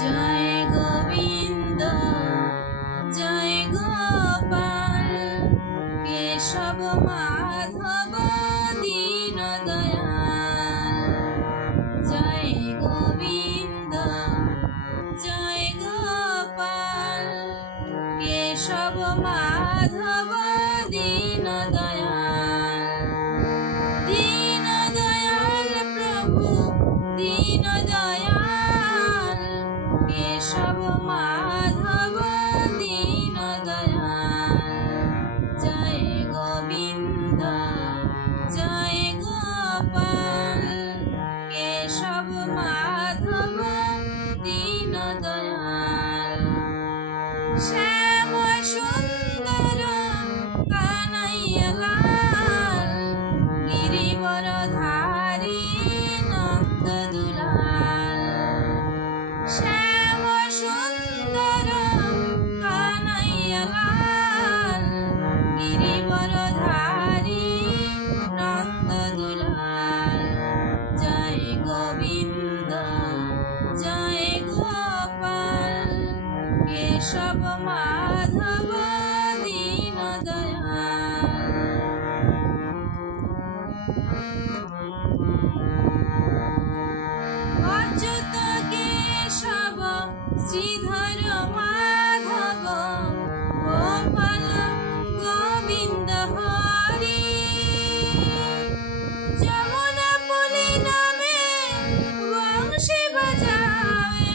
জয় গোবিন্দ জয় গোপাল কেশব মাধব দীন দয়াল। জয় গোবিন্দ জয় গোপাল কেশব মাধব দীন দয়াল। দীন দয়াল প্রভু দীন দয়াল কেশব মাধব দীন দয়াল। জয় গোবিন্দ জয় গোপাল কেশব মাধব দীন দয়াল। শ্যাম সুন্দর কানাইয়া লাল গিরিবরধারী নন্দ দুলাল। শ্যাম সুন্দর কানাইয়া লাল গিরিবরধারী নন্দ দুলাল। জয় গোবিন্দ জয় গোপাল কেশব মাধব দীন দয়াল। অচ্যুত কেশব শ্রীধর মাধব গোপাল গোবিন্দ হরি। যমুনা পুলি নামে বংশী বাজাবে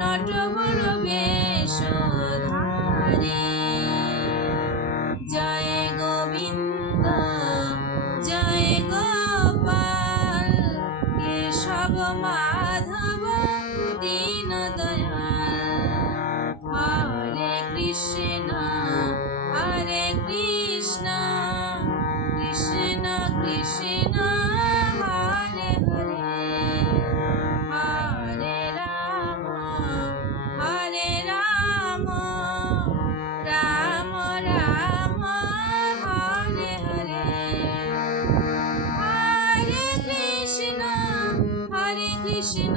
নটবর বেশধারী। জয় গোবিন্দ জয় গোপাল কেশব মাধব দীন দয়াল। হরে কৃষ্ণ কৃষ্ণ কৃষ্ণ হরে হরে হরে রাম রাম রাম হরে হরে। হরে কৃষ্ণ